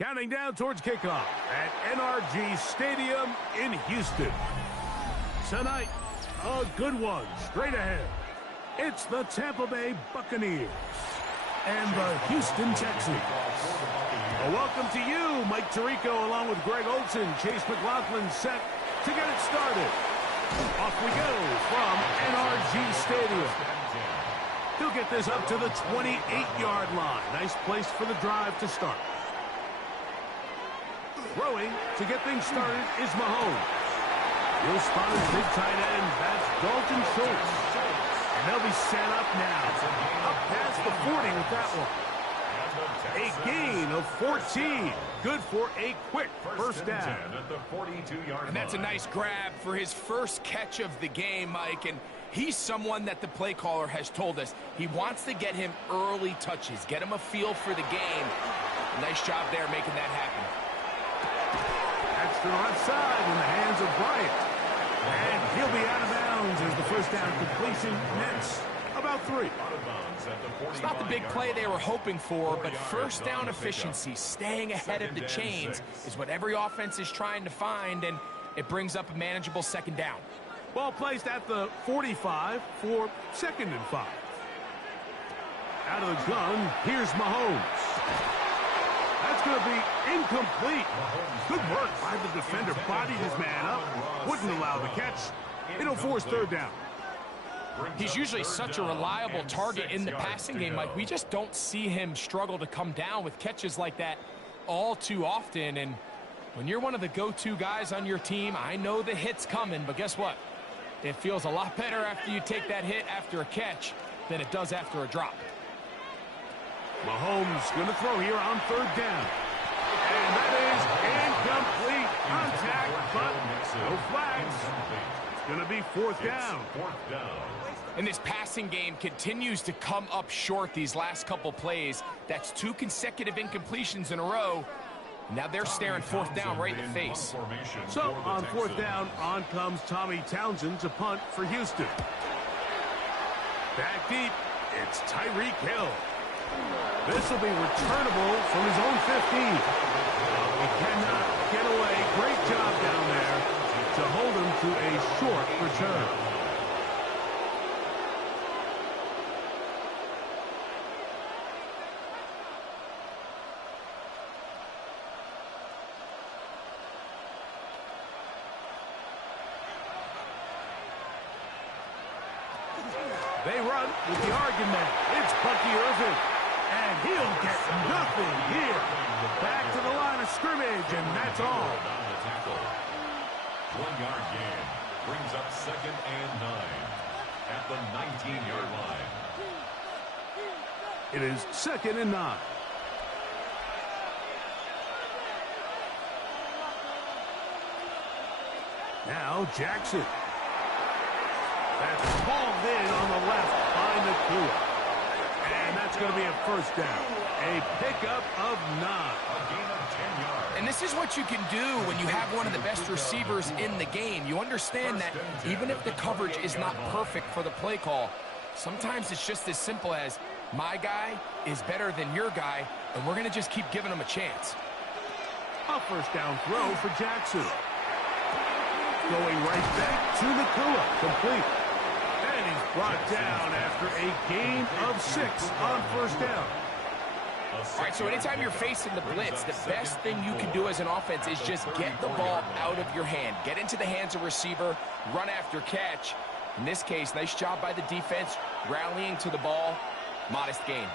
Counting down towards kickoff at NRG Stadium in Houston. Tonight, a good one straight ahead. It's the Tampa Bay Buccaneers and the Houston Texans. A welcome to you, Mike Tirico, along with Greg Olson. Chase McLaughlin set to get it started. Off we go from NRG Stadium. He'll get this up to the 28-yard line. Nice place for the drive to start. Throwing to get things started is Mahomes. He'll spot his big tight end. That's Dalton Schultz. And they'll be set up now. Up past the 40 with that one. A gain of 14. Good for a quick first down. And that's a nice grab for his first catch of the game, Mike. And he's someone that the play caller has told us he wants to get him early touches, get him a feel for the game. Nice job there making that happen. That's to the left side in the hands of Bryant. And he'll be out of bounds as the first down completion nets about 3. It's not the big play they were hoping for, but first down efficiency, staying ahead of the chains, is what every offense is trying to find, and it brings up a manageable second down. Ball placed at the 45 for 2nd and 5. Out of the gun, here's Mahomes. That's going to be incomplete. Good work by the defender. Bodied his man up. Wouldn't allow the catch. It'll force 3rd down. He's usually such a reliable target in the passing game. Like, we just don't see him struggle to come down with catches like that all too often. And when you're one of the go-to guys on your team, I know the hit's coming, but guess what? It feels a lot better after you take that hit after a catch than it does after a drop. Mahomes going to throw here on 3rd down. And that is incomplete. Contact, but no flags. It's going to be 4th down. And this passing game continues to come up short these last couple plays. That's 2 consecutive incompletions in a row. Now they're staring 4th down right in the face. So on 4th down, on comes Tommy Townsend to punt for Houston. Back deep, it's Tyreek Hill. This will be returnable from his own 15. He cannot get away. Great job down there to hold him to a short return. They run with the argument. It's Bucky Irvin. And he'll get nothing here. Back to the line of scrimmage, and that's all. 1-yard gain brings up 2nd and 9 at the 19-yard line. It is 2nd and 9. Now Jackson. That's hauled in on the left by Nakua. And that's going to be a first down. A pickup of 9. A gain of 10 yards. And this is what you can do when you have one of the best receivers in the game. You understand that even if the coverage is not perfect for the play call, sometimes it's just as simple as, my guy is better than your guy, and we're going to just keep giving him a chance. A first down throw for Jackson. Going right back to Nakua. Complete. And he's brought down after a gain of 6 on first down. All right, so anytime you're facing the blitz, the best thing you can do as an offense is just get the ball out of your hand. Get into the hands of receiver, run after catch. In this case, nice job by the defense, rallying to the ball. Modest gain.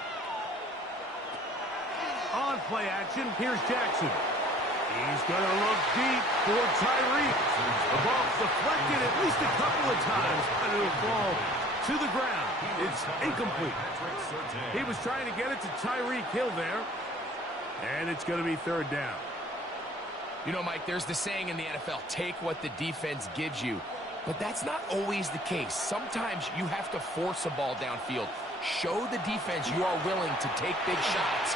On play action, here's Jackson. He's going to look deep for Tyreek. The ball's deflected at least a couple of times, but it'll fall to the ground. It's incomplete. He was trying to get it to Tyreek Hill there, and it's going to be 3rd down. You know, Mike, there's the saying in the NFL, take what the defense gives you. But that's not always the case. Sometimes you have to force a ball downfield. Show the defense you are willing to take big shots.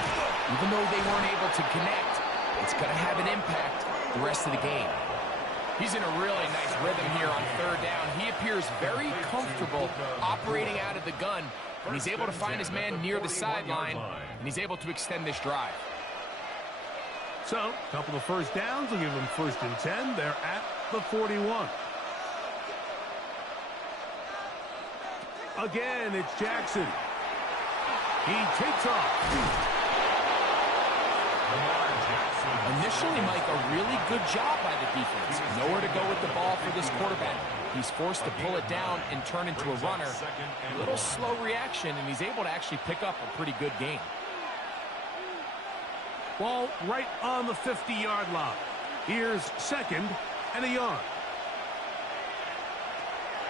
Even though they weren't able to connect, it's going to have an impact the rest of the game. He's in a really nice rhythm here on 3rd down. He appears very comfortable operating out of the gun, and he's able to find his man near the sideline, and he's able to extend this drive. So, a couple of first downs will give them 1st and 10. They're at the 41. Again, it's Jackson. He takes off. Initially, Mike, a really good job by the defense. Nowhere to go with the ball for this quarterback. He's forced to pull it down and turn into a runner. A little slow reaction, and he's able to actually pick up a pretty good gain. Ball right on the 50-yard line. Here's 2nd and a yard.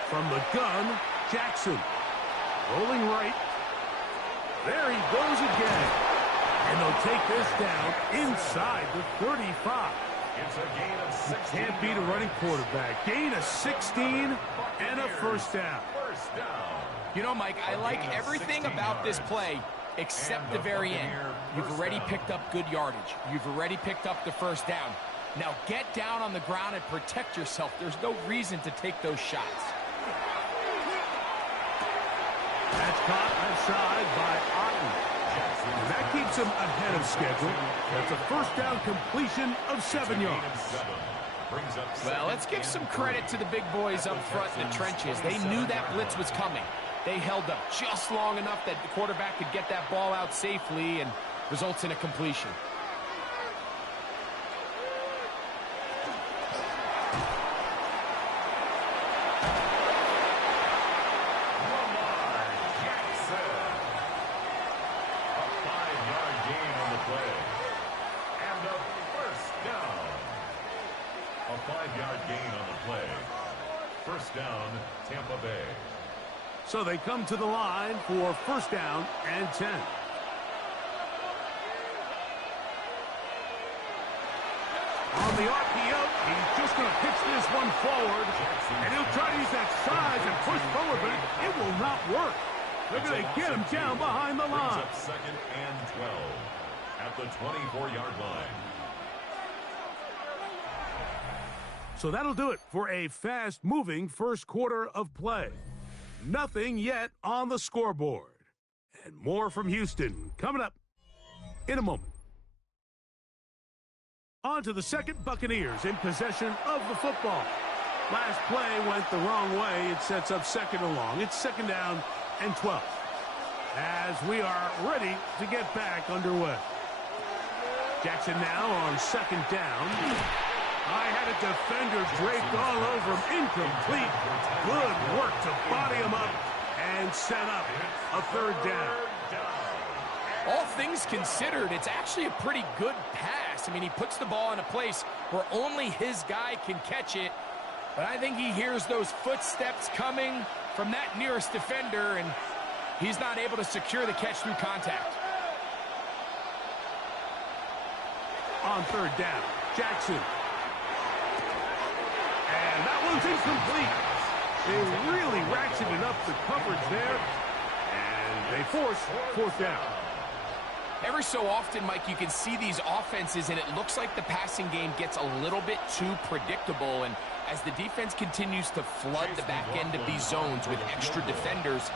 From the gun, Jackson. Rolling right. There he goes again. And they'll take this down inside the 35. It's a gain of 16. You can't beat a running quarterback. Gain of 16 and a 1st down. You know, Mike, I like everything about this play except the very end. You've already picked up good yardage. You've already picked up the 1st down. Now get down on the ground and protect yourself. There's no reason to take those shots. That's caught outside by Otten. And that keeps him ahead of schedule. That's a 1st down completion of 7 yards. Well, let's give some credit to the big boys up front in the trenches. They knew that blitz was coming. They held up just long enough that the quarterback could get that ball out safely and results in a completion. Down, Tampa Bay. So they come to the line for 1st down and 10. On the RPO, he's just going to pitch this one forward. And he'll try to use that size and push forward, but it will not work. They're going to get him down behind the line. 2nd and 12 at the 24-yard line. So that'll do it for a fast-moving 1st quarter of play. Nothing yet on the scoreboard. And more from Houston coming up in a moment. On to the 2nd, Buccaneers in possession of the football. Last play went the wrong way. It sets up 2nd and long. It's 2nd down and 12. As we are ready to get back underway. Jackson now on 2nd down. I had a defender draped all over him. Incomplete. Good work to body him up and set up a 3rd down. All things considered, it's actually a pretty good pass. I mean, he puts the ball in a place where only his guy can catch it. But I think he hears those footsteps coming from that nearest defender, and he's not able to secure the catch through contact. On 3rd down, Jackson. And that one's incomplete. They really ratcheted up the coverage there. And they force 4th down. Every so often, Mike, you can see these offenses, and it looks like the passing game gets a little bit too predictable. And as the defense continues to flood the back end of these zones with extra defenders,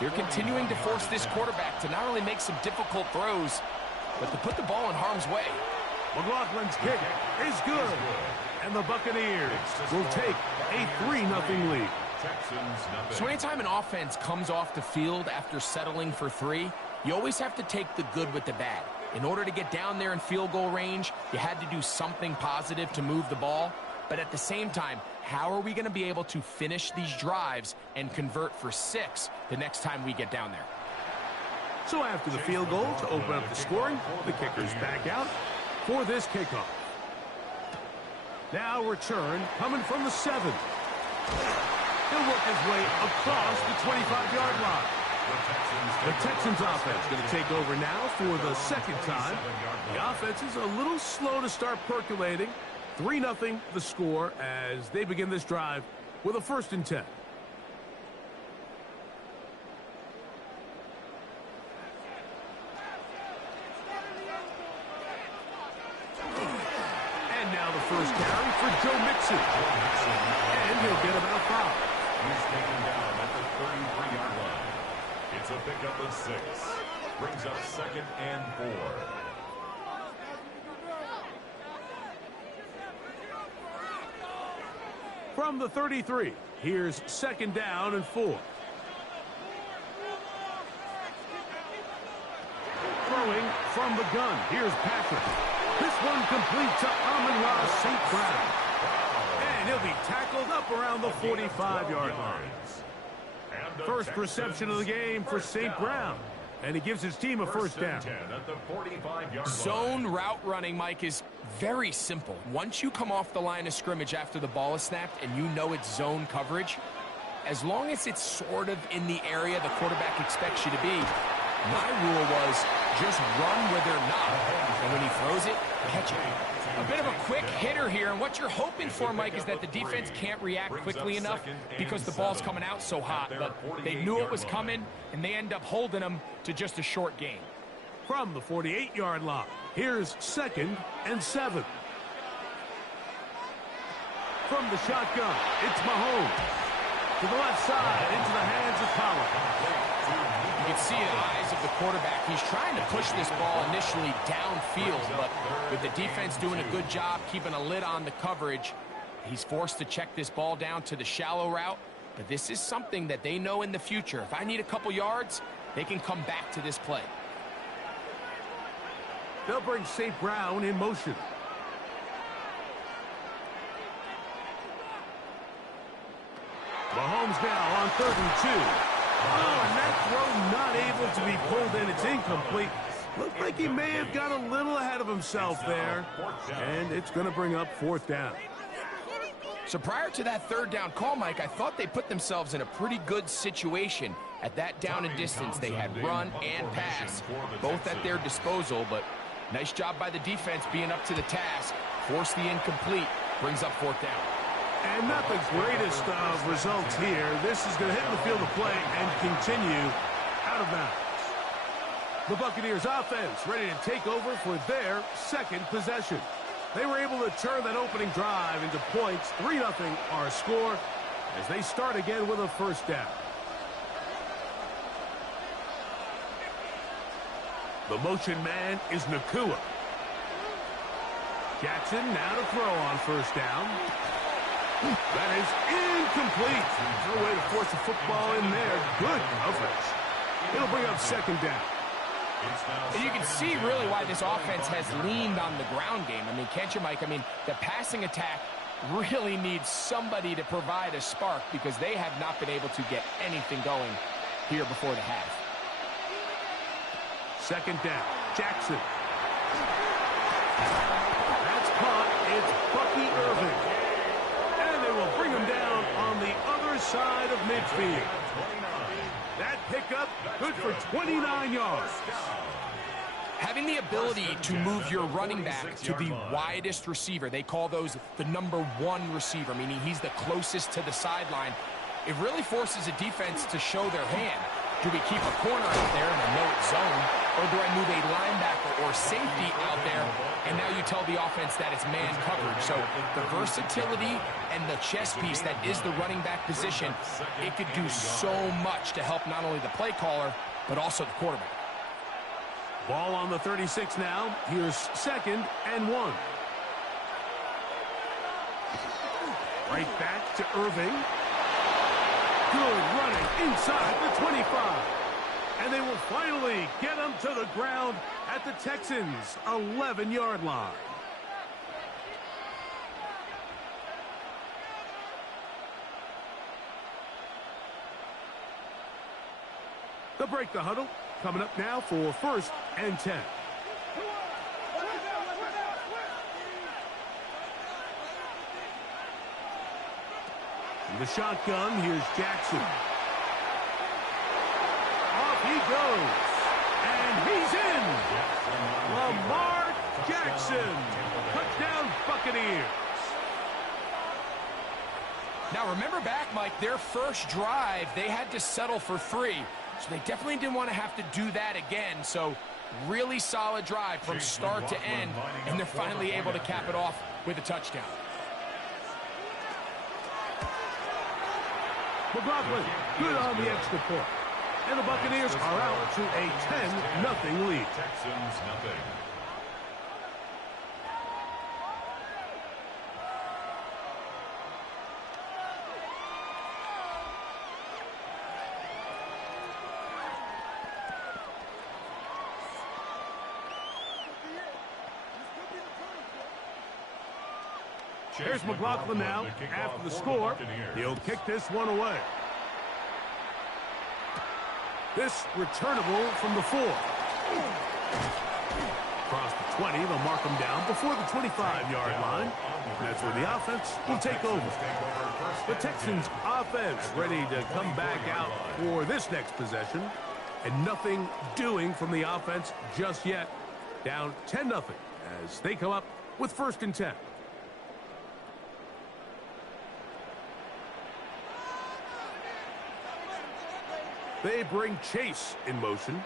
they're continuing to force this quarterback to not only make some difficult throws, but to put the ball in harm's way. McLaughlin's kick is good. And the Buccaneers will take a 3-0 lead. So anytime an offense comes off the field after settling for 3, you always have to take the good with the bad. In order to get down there in field goal range, you had to do something positive to move the ball. But at the same time, how are we going to be able to finish these drives and convert for 6 the next time we get down there? So after the field goal to open up the scoring, the kicker's back out for this kickoff. Now return coming from the 7. He'll work his way across the 25-yard line. The Texans offense going to take over now for the 2nd time. The offense is a little slow to start percolating. 3-0 the score as they begin this drive with a 1st and 10. And now the first carry for Joe Mixon. And he'll get about 5. He's taken down at the 33-yard line. It's a pickup of 6. Brings up 2nd and 4. From the 33, here's 2nd down and 4. Throwing from the gun, here's Patrick. This one complete to Amon-Ra St. Brown. And he'll be tackled up around the 45-yard line. First reception of the game for St. Brown. And he gives his team a first down. Zone route running, Mike, is very simple. Once you come off the line of scrimmage after the ball is snapped and you know it's zone coverage, as long as it's sort of in the area the quarterback expects you to be, my rule was just run where they're not. And when he throws it, catch it. A bit of a quick hitter here, and what you're hoping for, Mike, is that the defense can't react quickly enough because the ball's coming out so hot. But they knew it was coming, and they end up holding them to just a short gain. From the 48-yard line, here's 2nd and 7. From the shotgun, it's Mahomes. To the left side, into the hands of Collins. You can see in the eyes of the quarterback, he's trying to push this ball initially downfield, but with the defense doing a good job keeping a lid on the coverage, he's forced to check this ball down to the shallow route. But this is something that they know in the future. If I need a couple yards, they can come back to this play. They'll bring St. Brown in motion. Mahomes now on 3rd and 2. Oh, and that throw not able to be pulled in. It's incomplete. Looked like he may have got a little ahead of himself there. And it's going to bring up 4th down. So prior to that 3rd down call, Mike, I thought they put themselves in a pretty good situation. At that down and distance, they had run and pass, both at their disposal. But nice job by the defense being up to the task. Force the incomplete, brings up 4th down. And not the greatest of results here. This is going to hit the field of play and continue out of bounds. The Buccaneers offense ready to take over for their 2nd possession. They were able to turn that opening drive into points. 3-0 our score as they start again with a first down. The motion man is Nacua. Jackson now to throw on first down. That is incomplete. No way to force the football in there. Good coverage. It'll bring up 2nd down. And you can see really why this offense has leaned on the ground game. I mean, can't you, Mike? I mean, the passing attack really needs somebody to provide a spark because they have not been able to get anything going here before the half. 2nd down. Jackson. That's caught. It's Bucky Irving. Will bring him down on the other side of midfield. That pickup good for 29 yards. Having the ability to move your running back to the widest receiver, they call those the #1 receiver, meaning he's the closest to the sideline. It really forces a defense to show their hand. Do we keep a corner out there in a no zone, or do I move a linebacker or safety out there, and now you tell the offense that it's man coverage? So the versatility and the chess piece that is the running back position, it could do so much to help not only the play caller, but also the quarterback. Ball on the 36 now. Here's 2nd and 1. Right back to Irving. Good running inside the 25. And they will finally get him to the ground at the Texans' 11-yard line. They'll break the huddle. Coming up now for 1st and 10. In the shotgun, here's Jackson. Off he goes. And he's in. Lamar Jackson. Touchdown Buccaneers. Now remember back, Mike, their first drive, they had to settle for 3. So they definitely didn't want to have to do that again. So really solid drive from start to end. And they're finally able to cap it off with a touchdown. McLaughlin, good on the extra point. And the Buccaneers are out to a 10-0 lead. Texans nothing. Here's McLaughlin now. After the score, he'll kick this one away. This returnable from the 4. Across the 20, they'll mark him down before the 25-yard line. That's where the offense will take over. The Texans offense ready to come back out for this next possession. And nothing doing from the offense just yet. Down 10-0 as they come up with 1st and 10. They bring Chase in motion.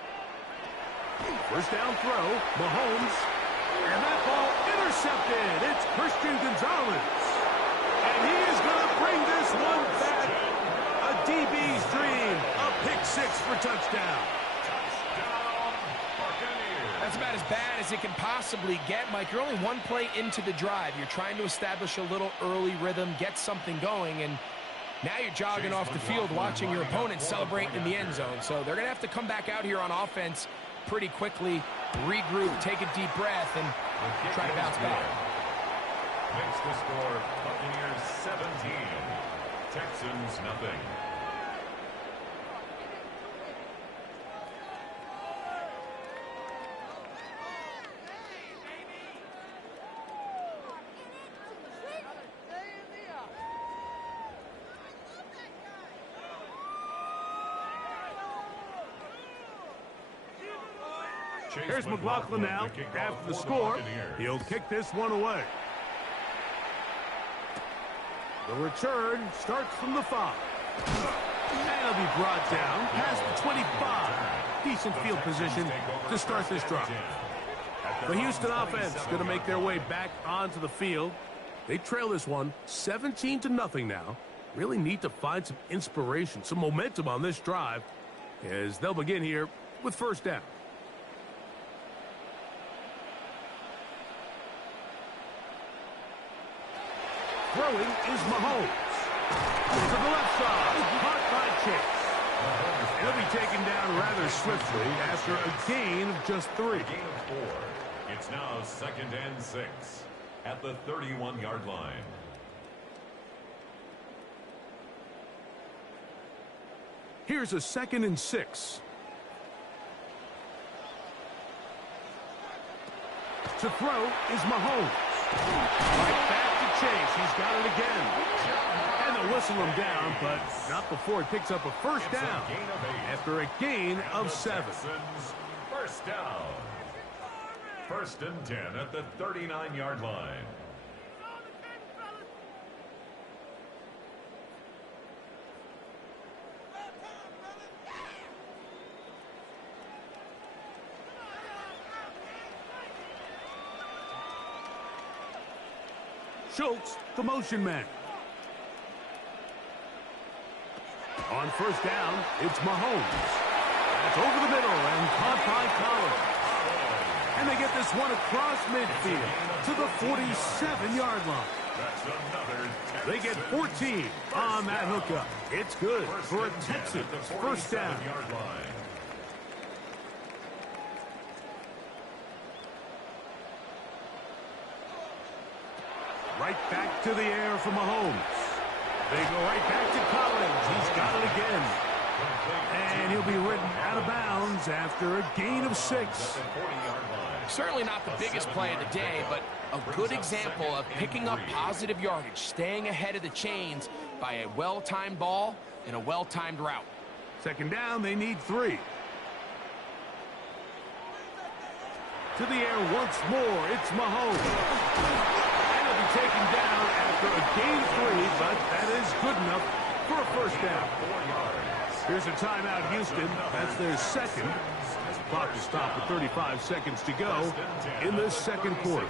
First down throw, Mahomes. And that ball intercepted. It's Christian Gonzalez. And he is going to bring this one back. A DB's dream. A pick 6 for touchdown. That's about as bad as it can possibly get, Mike. You're only one play into the drive. You're trying to establish a little early rhythm, get something going, and now you're jogging off the field watching your opponent celebrate in the end zone. So they're going to have to come back out here on offense pretty quickly, regroup, take a deep breath, and try to bounce back. Makes the score Buccaneers 17, Texans nothing. Here's McLaughlin now. After the score, he'll kick this one away. The return starts from the 5. And he'll be brought down past the 25. Decent field position to start this drive. The Houston offense going to make their way back onto the field. They trail this one 17-0 now. Really need to find some inspiration, some momentum on this drive as they'll begin here with 1st down. Throwing is Mahomes. To the left side, caught by Chase. He'll be taken down rather swiftly after a gain of just 3. Gain of 4. It's now 2nd and 6 at the 31-yard line. Here's a 2nd and 6. To throw is Mahomes. Right back to Chase. He's got it again. And they'll whistle him down, but not before it picks up a 1st down after a gain of 7. First down. 1st and 10 at the 39-yard line. Schultz, the motion man. On 1st down, it's Mahomes. That's over the middle and caught by Collins. And they get this one across midfield to the 47-yard line. They get 14 on that hookup. It's good for a Texans 1st down. Right back to the air for Mahomes. They go right back to Collins. He's got it again. And he'll be ridden out of bounds after a gain of 6. Certainly not the biggest play of the day, but a good example of picking up positive yardage, staying ahead of the chains by a well-timed ball and a well-timed route. 2nd down, they need 3. To the air once more, it's Mahomes. Taken down after a gain of 3, but that is good enough for a 1st down. Here's a timeout, Houston. That's their 2nd. Clock is stopped with 35 seconds to go in the 2nd quarter.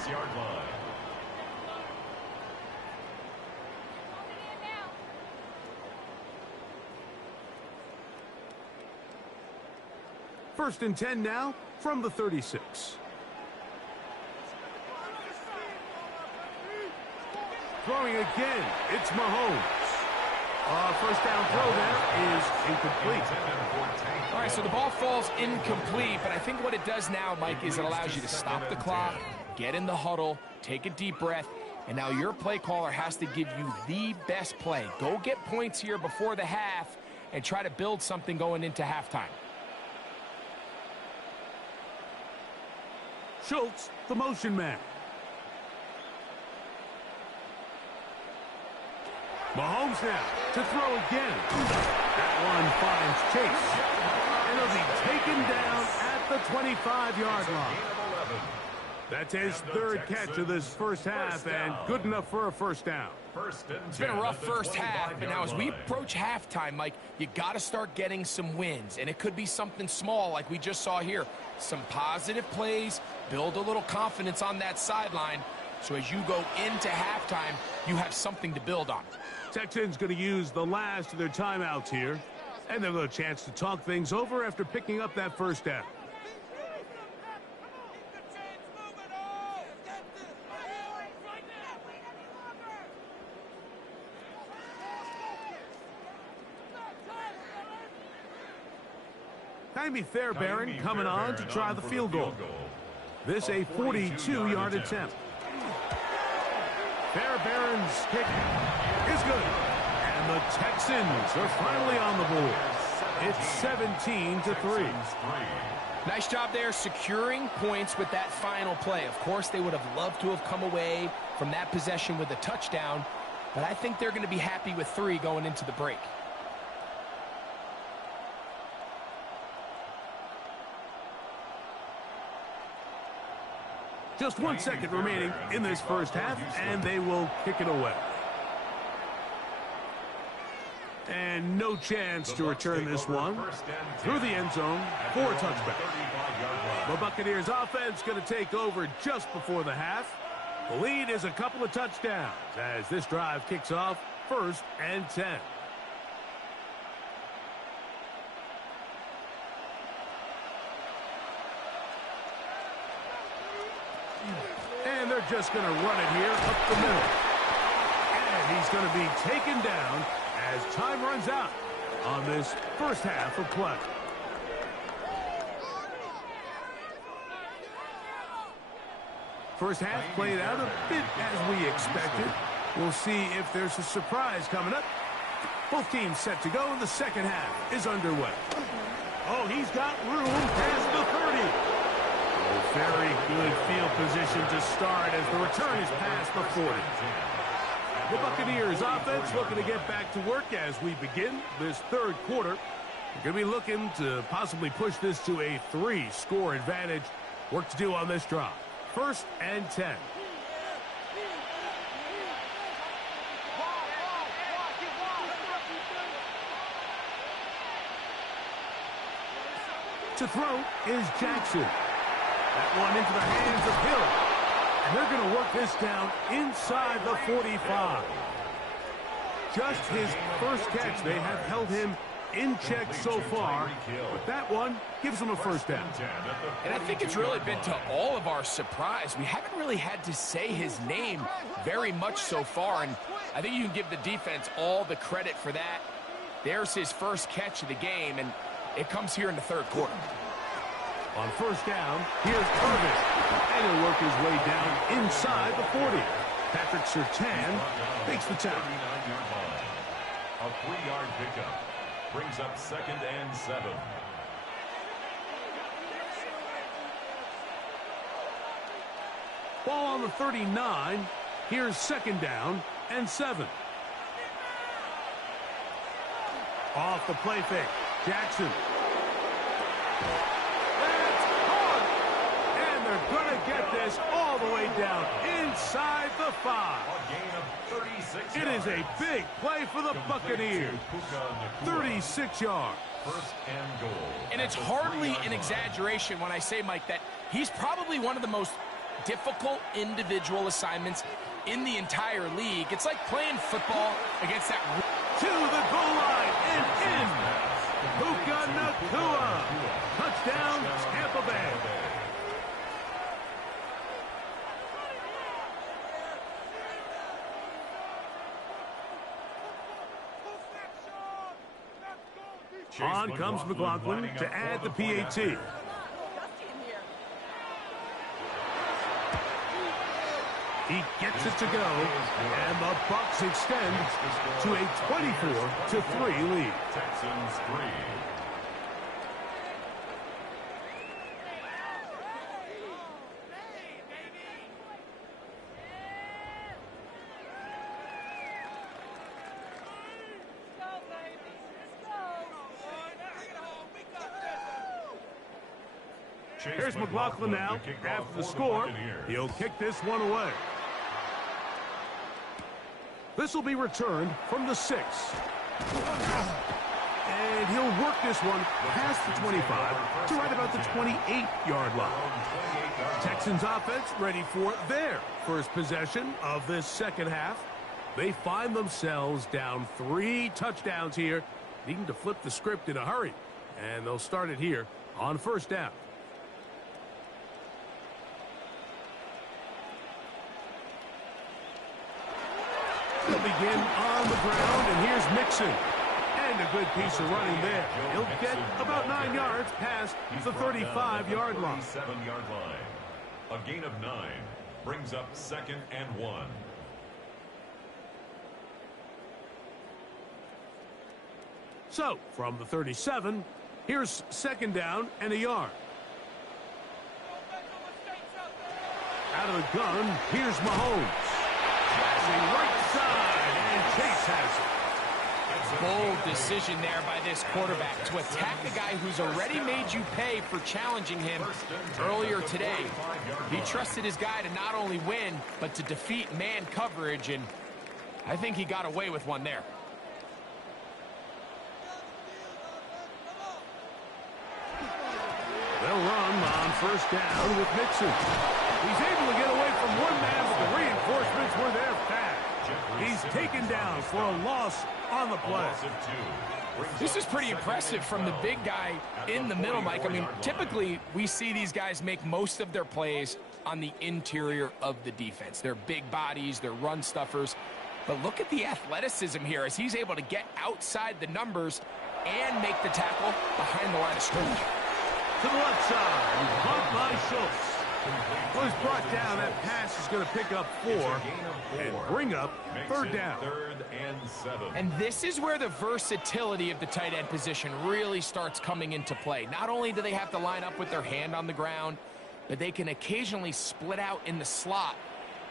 First and 10 now from the 36. Throwing again, it's Mahomes. 1st down throw there is incomplete. All right, so the ball falls incomplete, but I think what it does now, Mike, is it allows you to stop the clock, get in the huddle, take a deep breath, And now your play caller has to give you the best play. Go get points here before the half and try to build something going into halftime. Schultz, the motion man. Mahomes now to throw again. That one finds Chase. And he'll be taken down at the 25-yard line. That's his third catch of this first half, and good enough for a first down. It's been a rough first half, but now as we approach halftime, Mike, you got to start getting some wins, and it could be something small like we just saw here. Some positive plays, build a little confidence on that sideline, so as you go into halftime, you have something to build on. Texans going to use the last of their timeouts here, and they'll have a chance to talk things over after picking up that first down. Jaime Fairbairn coming on to try the field goal. This a 42-yard attempt. Fairbairn's kick is good. And the Texans are finally on the board. It's 17-3. Nice job there securing points with that final play. Of course, they would have loved to have come away from that possession with a touchdown, but I think they're going to be happy with 3 going into the break. Just 1 second remaining in this first half, and they will kick it away. And no chance to return this one through the end zone for a touchback. The Buccaneers offense going to take over just before the half. The lead is a couple of touchdowns as this drive kicks off 1st and 10. And they're just going to run it here up the middle. And he's going to be taken down as time runs out on this first half of play. First half played out a bit as we expected. We'll see if there's a surprise coming up. Both teams set to go, and the second half is underway. Oh, he's got room past the 30. Very good field position to start as the return is past the 40. The Buccaneers offense looking to get back to work as we begin this third quarter. We're going to be looking to possibly push this to a 3-score advantage. Work to do on this drive. 1st and 10. To throw is Jackson. That one into the hands of Hill. And they're going to work this down inside the 45. Just his first catch. They have held him in check so far. But that one gives them a first down. And I think it's really been to all of our surprise. We haven't really had to say his name very much so far. And I think you can give the defense all the credit for that. There's his first catch of the game, and it comes here in the third quarter. On first down, here's Irvin. And he'll work his way down inside the 40. Patrick Surtain takes the tackle. A 3-yard pickup brings up 2nd and 7. Ball on the 39. Here's 2nd down and 7. Off the play fake. Jackson. Going to get this all the way down inside the 5. It is a big play for the Buccaneers. 36 yards. 1st and goal. And it's hardly an exaggeration when I say, Mike, that he's probably one of the most difficult individual assignments in the entire league. It's like playing football against that. To the goal line and in. Puka Nacua. Touchdown, Tampa Bay. On comes McLaughlin to add the PAT. He gets it to go, and the Bucs extend to a 24-3 lead. Texans 3. Here's McLaughlin now. After the score, he'll kick this one away. This will be returned from the 6. And he'll work this one past the 25 to right about the 28-yard line. Texans offense ready for their first possession of this second half. They find themselves down 3 touchdowns here, needing to flip the script in a hurry. And they'll start it here on first down. They'll begin on the ground, and here's Mixon. And a good piece of running there. He'll get about 9 yards past the 35-yard line. 7-yard line. A gain of 9 brings up 2nd and 1. So, from the 37, here's 2nd down and a yard. Out of the gun, here's Mahomes. Passing right side, and Chase has it. Bold decision there by this quarterback to attack a guy who's already made you pay for challenging him earlier today. He trusted his guy to not only win, but to defeat man coverage, and I think he got away with one there. They'll run on first down with Mixon. He's able to get away from one man, but the reinforcements were there fast. He's taken down for a loss on the play. This is pretty impressive from the big guy in the middle, Mike. I mean, typically we see these guys make most of their plays on the interior of the defense. They're big bodies, they're run stuffers. But look at the athleticism here as he's able to get outside the numbers and make the tackle behind the line of scrimmage. To the left side, caught by Schultz. Well, he's brought down. That pass is going to pick up 4 and bring up 3rd down. 3rd and 7. And this is where the versatility of the tight end position really starts coming into play. Not only do they have to line up with their hand on the ground, but they can occasionally split out in the slot.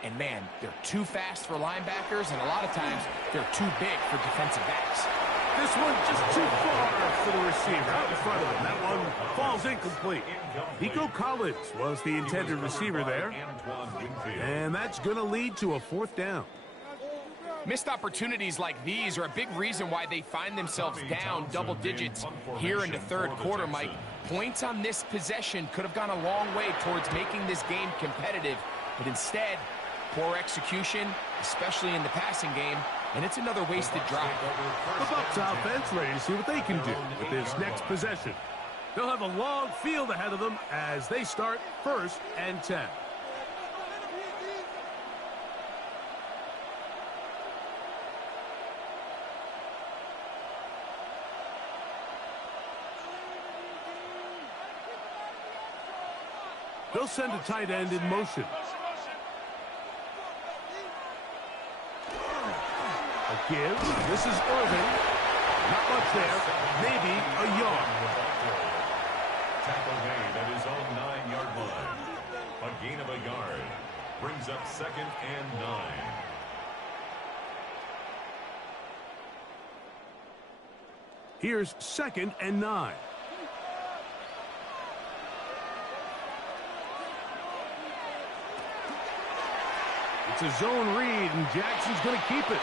And, man, they're too fast for linebackers, and a lot of times they're too big for defensive backs. This one just too far for the receiver out in front of him. That one falls incomplete. Nico Collins was the intended receiver there. And that's going to lead to a 4th down. Missed opportunities like these are a big reason why they find themselves down double digits here in the 3rd quarter, Mike. Points on this possession could have gone a long way towards making this game competitive, but instead, poor execution, especially in the passing game, and it's another wasted drive. The Bucs offense ready to see what they can do with this next possession. They'll have a long field ahead of them as they start 1st and 10. They'll send a tight end in motion. A give. This is Irvin. Not much there. Maybe a yard. Tackle made at his own 9-yard line. A gain of a yard. Brings up 2nd and 9. Here's 2nd and 9. It's a zone read, and Jackson's going to keep it.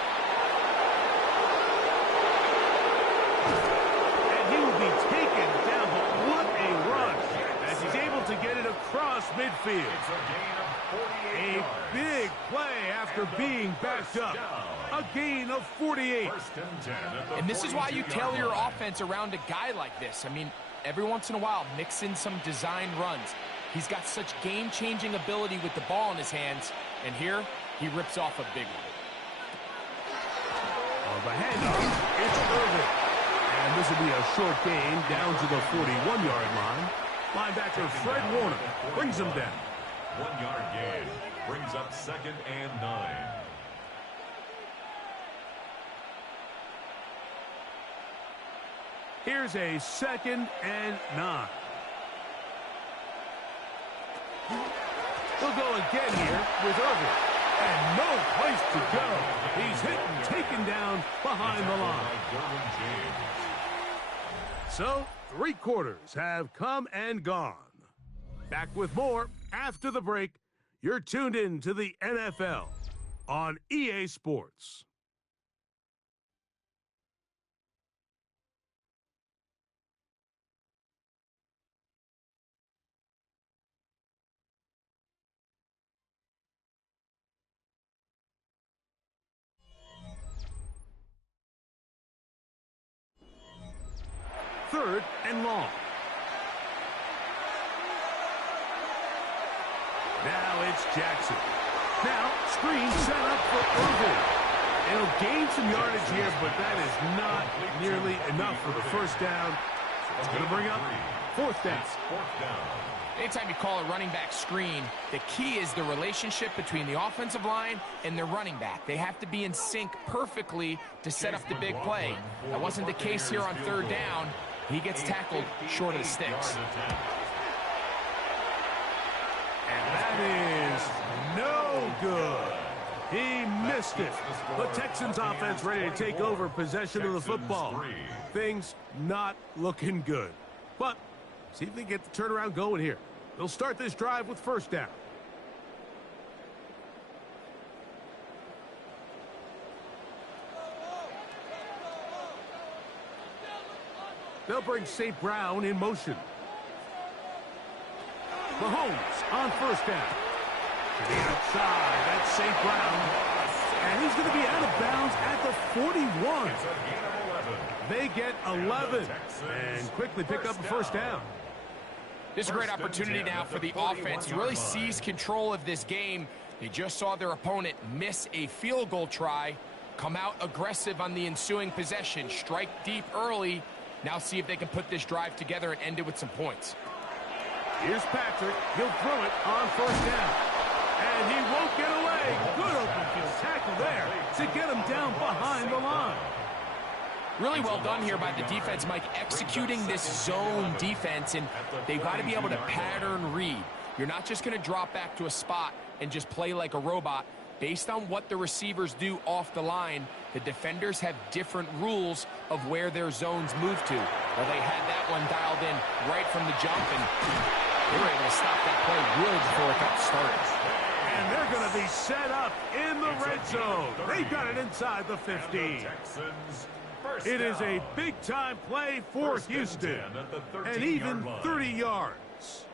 And he will be taken down, but what a run as he's able to get it across midfield. It's a gain of 48 yards. A big play after being backed up. A gain of 48. 1st and 10 at the And this is why you tailor your 42-yard line. offense around a guy like this. I mean, every once in a while, mix in some design runs. He's got such game-changing ability with the ball in his hands. And here, he rips off a big one. On the handoff, it's Irvin. And this will be a short gain down to the 41-yard line. Linebacker Fred Warner brings him down. 1 yard gain. Brings up 2nd and 9. Here's a 2nd and 9. He'll go again here with Irvin. And no place to go. He's hit and taken down behind the line. So, 3 quarters have come and gone. Back with more after the break. You're tuned in to the NFL on EA Sports. Third and long. Now it's Jackson. Now, screen set up for Irvin. It'll gain some yardage here, but that is not nearly enough for the first down. It's going to bring up 4th down. Anytime you call a running back screen, the key is the relationship between the offensive line and the running back. They have to be in sync perfectly to set up the big play. That wasn't the case here on 3rd down. He gets tackled short of the sticks. And that is no good. He missed it. The Texans offense ready to take over possession of the football. Things not looking good. But see if they get the turnaround going here. They'll start this drive with 1st down. They'll bring St. Brown in motion. Mahomes on 1st down. To the outside, that's St. Brown. And he's going to be out of bounds at the 41. They get 11 and quickly pick up the 1st down. This is a great opportunity now for the offense to really seize control of this game. They just saw their opponent miss a field goal try, come out aggressive on the ensuing possession, strike deep early. Now see if they can put this drive together and end it with some points. Here's Patrick. He'll throw it on 1st down. And he won't get away. Good open field tackle there to get him down behind the line. Really well done here by the defense, Mike, executing this zone defense, and they've got to be able to pattern read. You're not just going to drop back to a spot and just play like a robot. Based on what the receivers do off the line, the defenders have different rules of where their zones move to. Well, they had that one dialed in right from the jump, and they were able to stop that play really before it got started. And they're going to be set up in the red zone. They've got it inside the 15. It is a big-time play for Houston, and even 30 yards.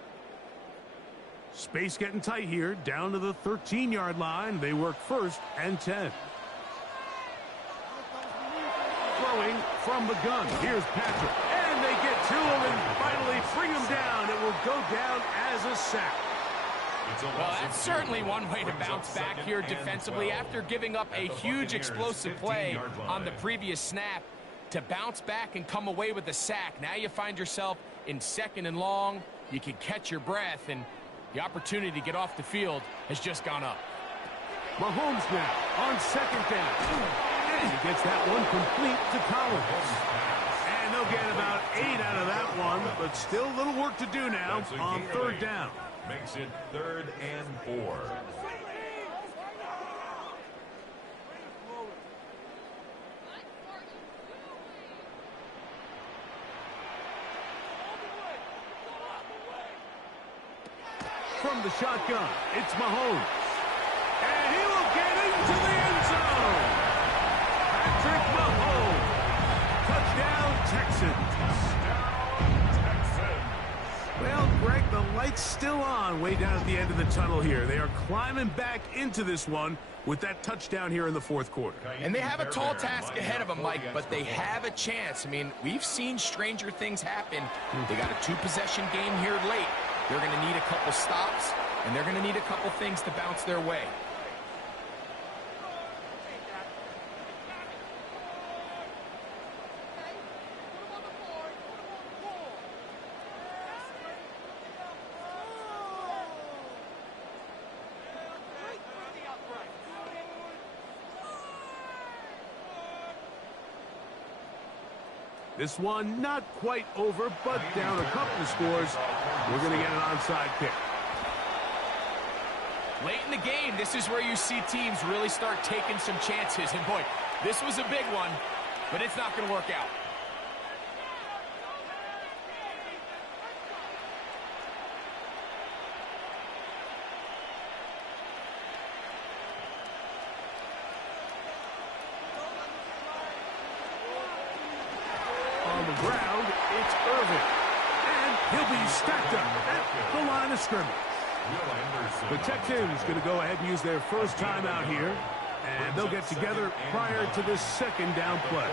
Space getting tight here, down to the 13-yard line. They work 1st and 10. Throwing from the gun. Here's Patrick. And they get to him and finally bring him down. It will go down as a sack. Well, that's certainly one way to bounce back here defensively after giving up a huge explosive play on the previous snap. To bounce back and come away with a sack. Now you find yourself in 2nd and long. You can catch your breath, and the opportunity to get off the field has just gone up. Mahomes now on 2nd down. And he gets that one complete to Collins. And they'll get about 8 out of that one, but still a little work to do now on 3rd down. Makes it 3rd and 4. From the shotgun, it's Mahomes. And he will get into the end zone. Patrick Mahomes. Touchdown, Texans. Well, Greg, the light's still on way down at the end of the tunnel here. They are climbing back into this one with that touchdown here in the 4th quarter. And they have a tall task ahead of them, Mike, but they have a chance. I mean, we've seen stranger things happen. They got a 2-possession game here late. They're going to need a couple stops, and they're going to need a couple things to bounce their way. This one not quite over, but down a couple of scores. We're going to get an onside kick. Late in the game, this is where you see teams really start taking some chances. And boy, this was a big one, but it's not going to work out. On the ground, it's Irvin. And he'll be stacked up at the line of scrimmage. The Texans going to go ahead and use their first timeout here. And they'll get together prior to this second down play.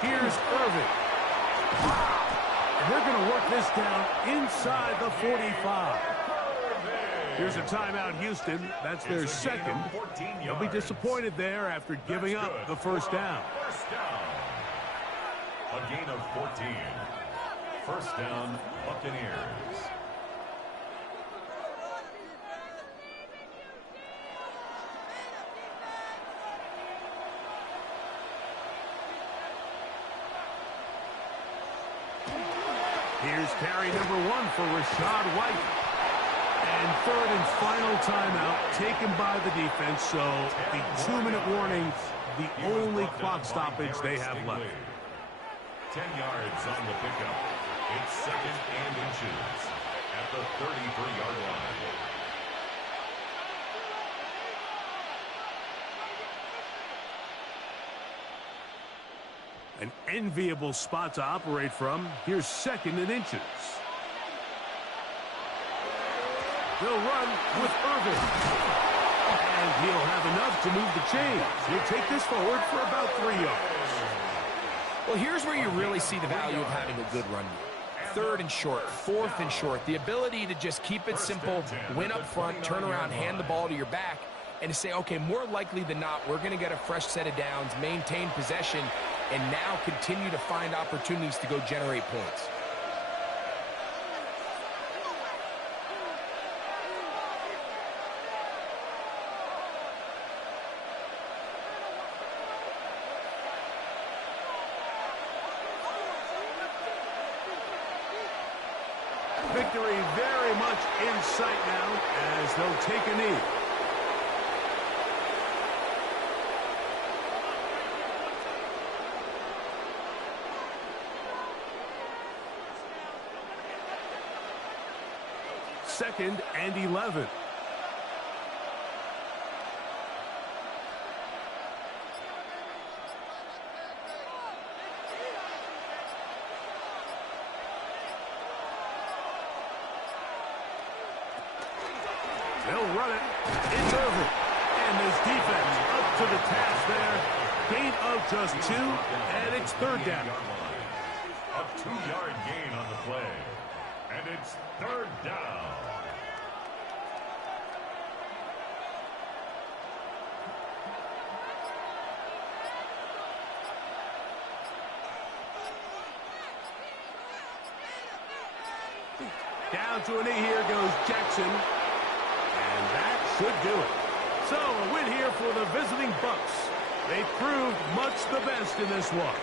Here's Irvin. And they're going to work this down inside the 45. Here's a timeout, Houston. That's their second. They'll be disappointed there after giving up the first down. A gain of 14. First down, Buccaneers. Here's carry number 1 for Rachaad White. And third and final timeout taken by the defense. So the 2-minute warning, the only clock stoppage they have left. 10 yards on the pickup. It's second and inches at the 33-yard line. An enviable spot to operate from. Here's second and inches. They'll run with Irvin. And he'll have enough to move the chains. He'll take this forward for about 3 yards. Well, here's where you really see the value of having a good run game. Third and short, fourth and short. The ability to just keep it simple, win up front, turn around, hand the ball to your back, and to say, okay, more likely than not, we're going to get a fresh set of downs, maintain possession, and now continue to find opportunities to go generate points. Victory very much in sight now as they'll take a knee. Second and 11. They'll run it. It's Irvin. And this defense up to the task there. Gain of just 2, and it's third down. A 2-yard gain on the play. And it's third down. Down to a knee here goes Jackson. And that should do it. So a win here for the visiting Bucks. They proved much the best in this one.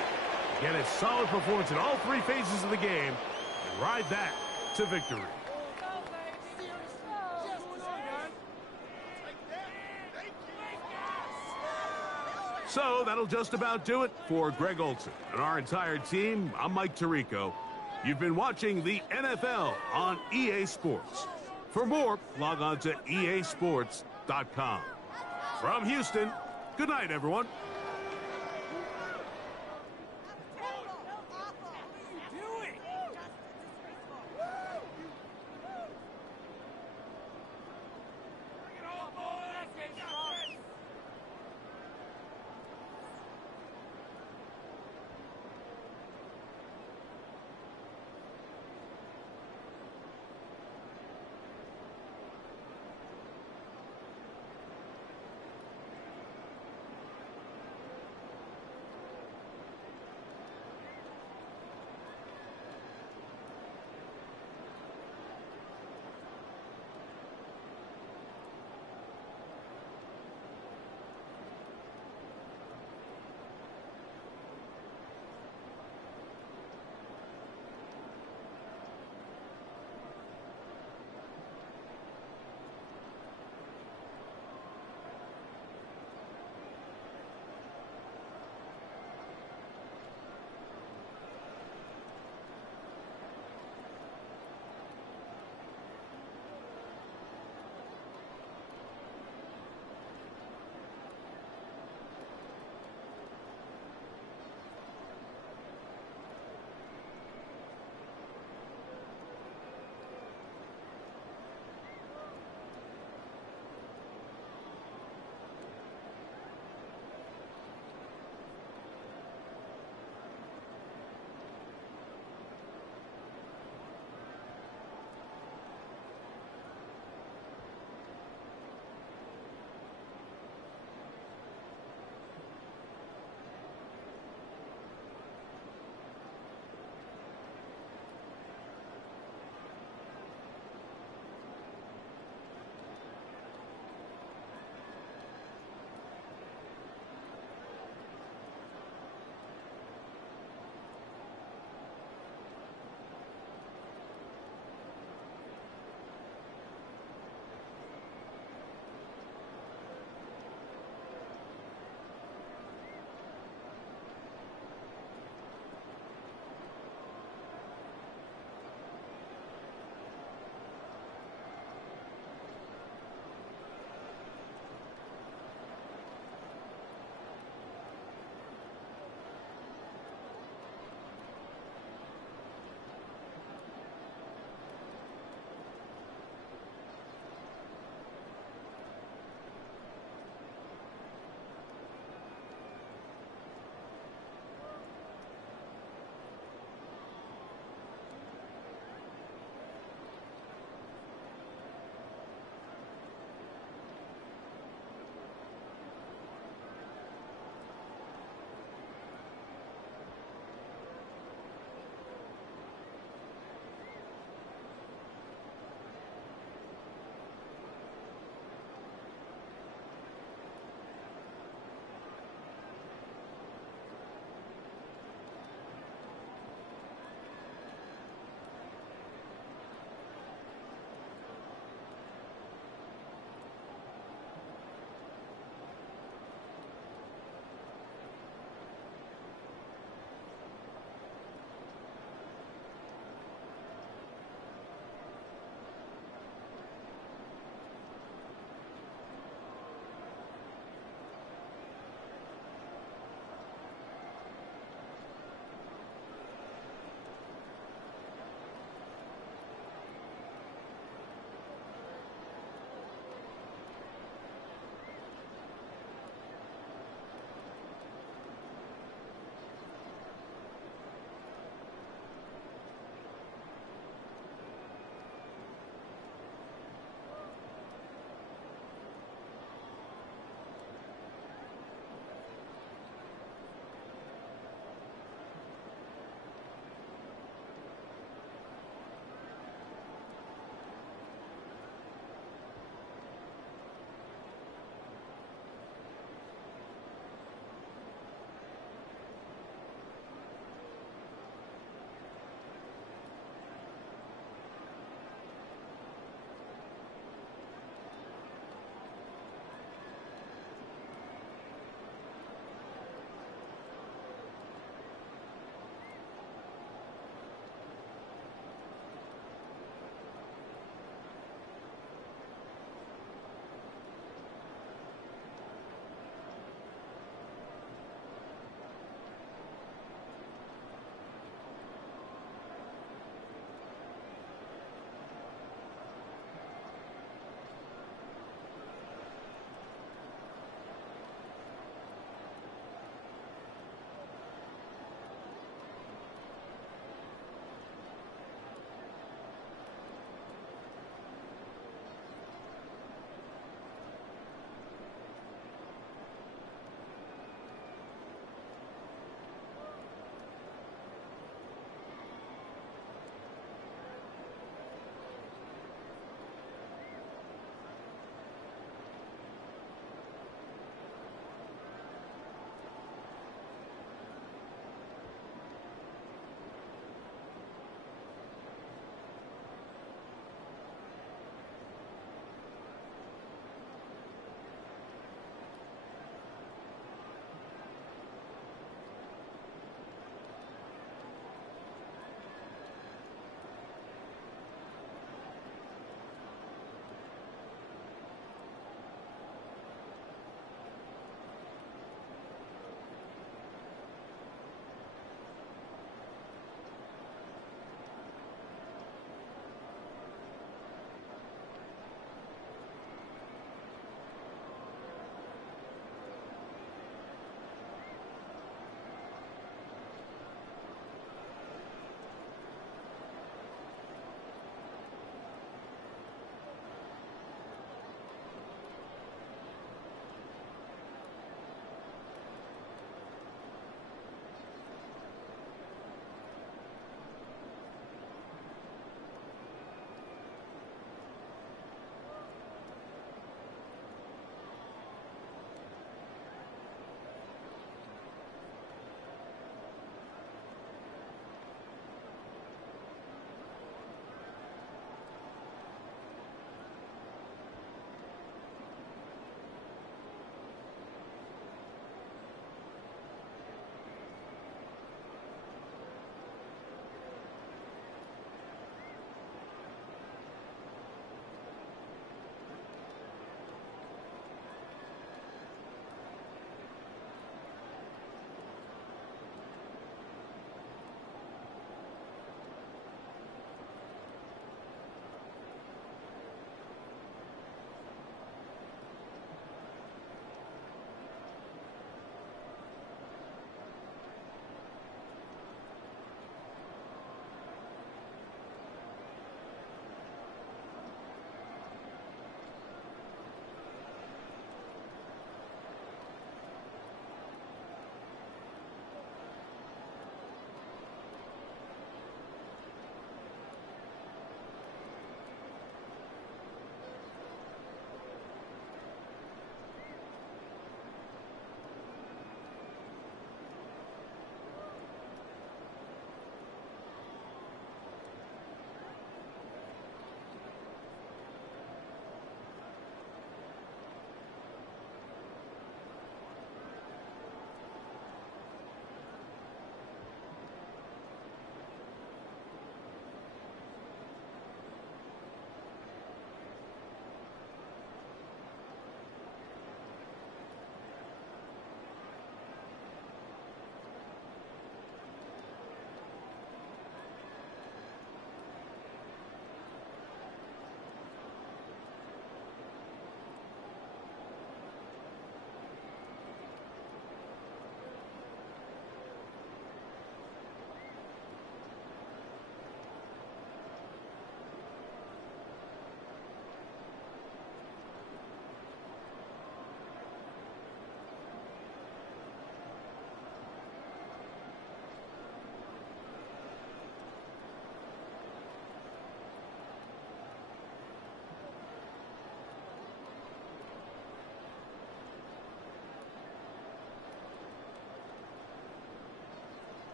Get a solid performance in all 3 phases of the game and ride that to victory. So that'll just about do it for Greg Olsen and our entire team. I'm Mike Tirico. You've been watching the NFL on EA Sports. For more, log on to easports.com. From Houston, good night, everyone.